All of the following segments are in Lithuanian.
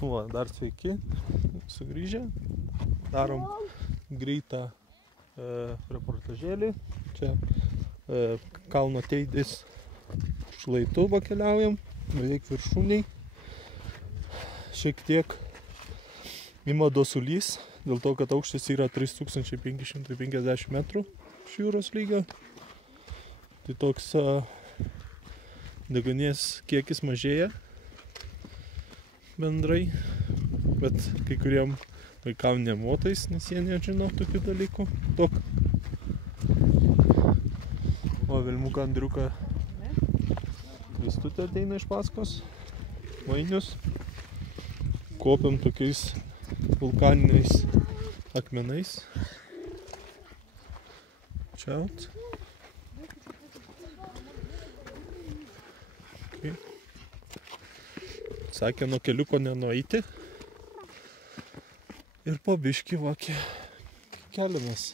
Va, dar sveiki, sugrįžę. Darom greitą reportažėlį. Čia kalno teidės šlaitu vakeliaujam, beveik viršūniai. Šiek tiek ima dusulys, dėl to, kad aukštis yra 3550 metrų iš jūros lygio. Tai toks deguonies kiekis mažėja bendrai, bet kai kuriem vaikam nemotais, nes jie nežino tokių dalykų. Tok. O Vilmuką Andriuką Vistutė ateina iš paskos, Vainius. Kopiam tokiais vulkaniniais akmenais. Čiaut. Okay. Sakė, nuo keliuko nenueiti. Ir po biškį vakė keliamės.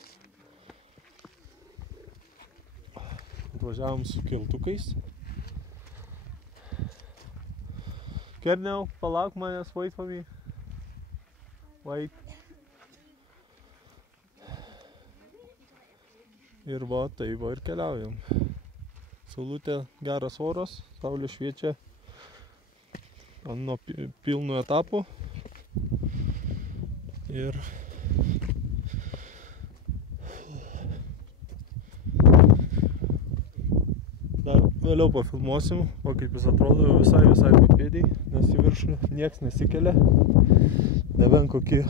Atvažiavom su keltukais. Kerniau, palauk manęs, wait for me. Wait. Ir va, tai va ir keliaujam. Saulutė, geras oras, saulė šviečia nuo pilno etapo. Ir dar vėliau pafilmuosim, o kaip jis atrodo visai papėdėj, nes į viršų nieks nesikelia. Nebent kokį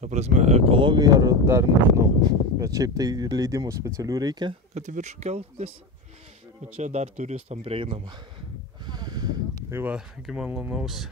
ta prasme, ekologija ar dar nežinau. Bet šiaip tai leidimų specialių reikia, kad į viršų keltis. O čia dar turistam prieinama. Tai va, iki malonaus